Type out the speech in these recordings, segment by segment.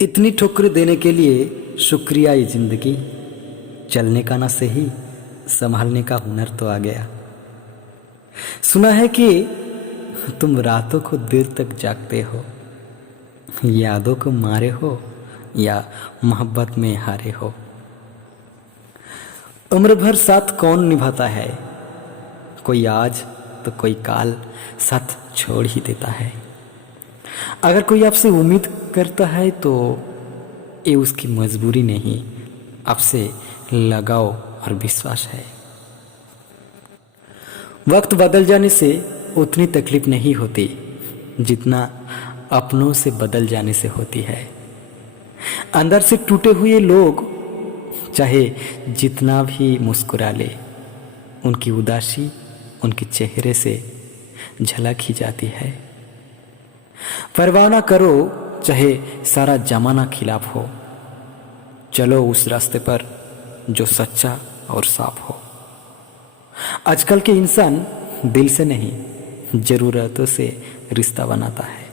इतनी ठुकर देने के लिए शुक्रिया ये जिंदगी। चलने का ना सही, संभालने का हुनर तो आ गया। सुना है कि तुम रातों को देर तक जागते हो, यादों को मारे हो या मोहब्बत में हारे हो। उम्र भर साथ कौन निभाता है, कोई आज तो कोई काल साथ छोड़ ही देता है। अगर कोई आपसे उम्मीद करता है तो ये उसकी मजबूरी नहीं, आपसे लगाव और विश्वास है। वक्त बदल जाने से उतनी तकलीफ नहीं होती जितना अपनों से बदल जाने से होती है। अंदर से टूटे हुए लोग चाहे जितना भी मुस्कुरा ले, उनकी उदासी उनके चेहरे से झलक ही जाती है। परवाह ना करो चाहे सारा जमाना खिलाफ हो, चलो उस रास्ते पर जो सच्चा और साफ हो। आजकल के इंसान दिल से नहीं, जरूरतों से रिश्ता बनाता है।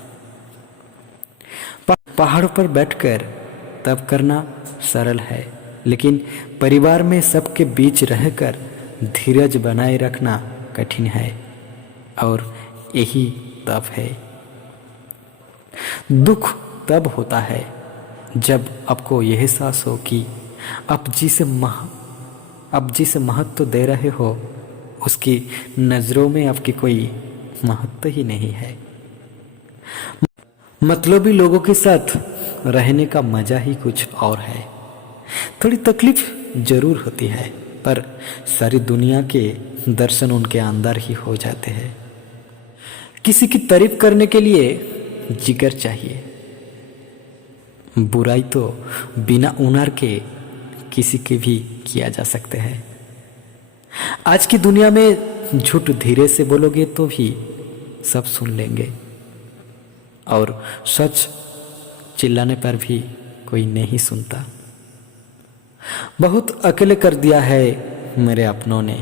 पहाड़ों पर बैठकर तब करना सरल है, लेकिन परिवार में सबके बीच रहकर धीरज बनाए रखना कठिन है। और यही तब है। दुख तब होता है जब आपको यह एहसास हो कि आप जिसे महत्व दे रहे हो उसकी नजरों में आपकी कोई महत्व ही नहीं है। मतलबी लोगों के साथ रहने का मजा ही कुछ और है। थोड़ी तकलीफ जरूर होती है, पर सारी दुनिया के दर्शन उनके अंदर ही हो जाते हैं। किसी की तारीफ करने के लिए जिगर चाहिए, बुराई तो बिना हुनर के किसी के भी किया जा सकते हैं। आज की दुनिया में झूठ धीरे से बोलोगे तो भी सब सुन लेंगे, और सच चिल्लाने पर भी कोई नहीं सुनता। बहुत अकेले कर दिया है मेरे अपनों ने,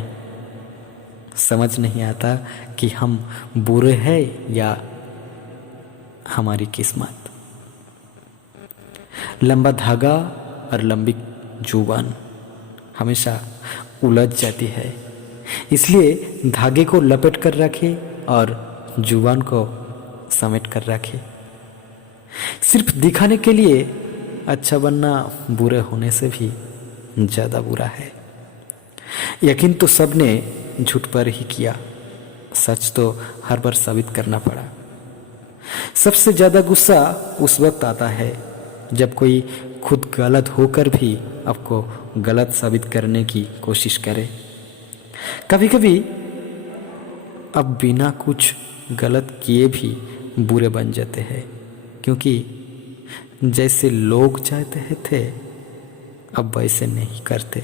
समझ नहीं आता कि हम बुरे हैं या हमारी किस्मत। लंबा धागा और लंबी जुबान हमेशा उलझ जाती है, इसलिए धागे को लपेट कर रखे और जुबान को समेट कर रखे। सिर्फ दिखाने के लिए अच्छा बनना बुरे होने से भी ज्यादा बुरा है। यकीन तो सबने झूठ पर ही किया, सच तो हर बार साबित करना पड़ा। सबसे ज्यादा गुस्सा उस वक्त आता है जब कोई खुद गलत होकर भी आपको गलत साबित करने की कोशिश करे। कभी कभी अब बिना कुछ गलत किए भी बुरे बन जाते हैं, क्योंकि जैसे लोग चाहते थे अब वैसे नहीं करते।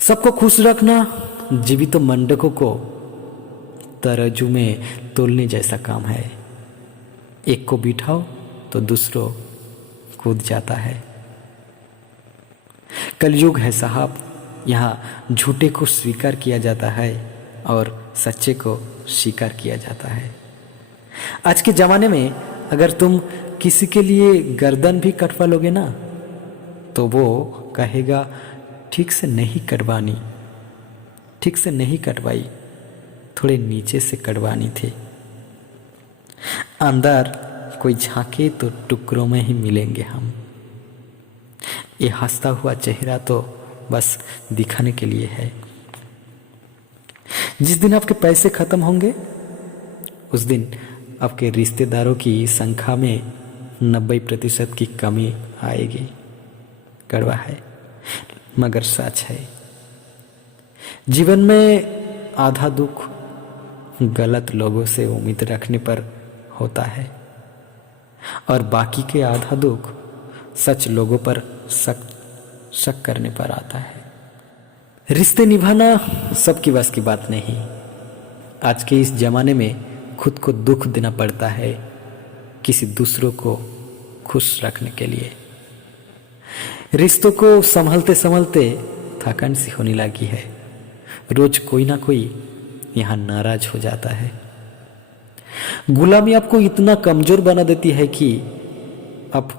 सबको खुश रखना जीवित मंडकों को तराजू में तोलने जैसा काम है। एक को बिठाओ तो दूसरों कूद जाता है। कलयुग है साहब, यहाँ झूठे को स्वीकार किया जाता है और सच्चे को स्वीकार किया जाता है। आज के जमाने में अगर तुम किसी के लिए गर्दन भी कटवा लोगे ना, तो वो कहेगा ठीक से नहीं कटवानी, ठीक से नहीं कटवाई, थोड़े नीचे से कटवानी थी। अंदर कोई झांके तो टुकड़ों में ही मिलेंगे हम। ये हंसता हुआ चेहरा तो बस दिखाने के लिए है। जिस दिन आपके पैसे खत्म होंगे उस दिन आपके रिश्तेदारों की संख्या में 90% की कमी आएगी। कड़वा है मगर सच है। जीवन में आधा दुख गलत लोगों से उम्मीद रखने पर होता है, और बाकी के आधा दुख सच लोगों पर शक करने पर आता है। रिश्ते निभाना सबकी बस की बात नहीं। आज के इस जमाने में खुद को दुख देना पड़ता है किसी दूसरों को खुश रखने के लिए। रिश्तों को संभालते संभालते थकान सी होने लगी है। रोज कोई ना कोई यहाँ नाराज हो जाता है। गुलामी आपको इतना कमजोर बना देती है कि आप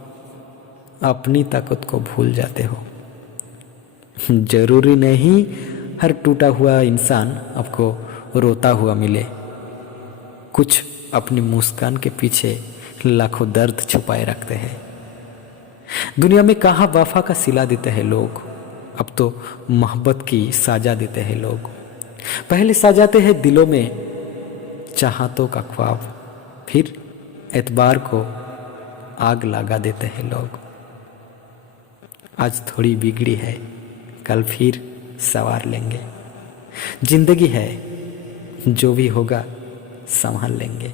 अपनी ताकत को भूल जाते हो। जरूरी नहीं हर टूटा हुआ इंसान आपको रोता हुआ मिले। कुछ अपनी मुस्कान के पीछे लाखों दर्द छुपाए रखते हैं। दुनिया में कहाँ वफा का सिला देते हैं लोग, अब तो मोहब्बत की साजा देते हैं लोग। पहले सजाते हैं दिलों में चाहतों का ख्वाब, फिर एतबार को आग लगा देते हैं लोग। आज थोड़ी बिगड़ी है, कल फिर संवार लेंगे। जिंदगी है, जो भी होगा संभाल लेंगे।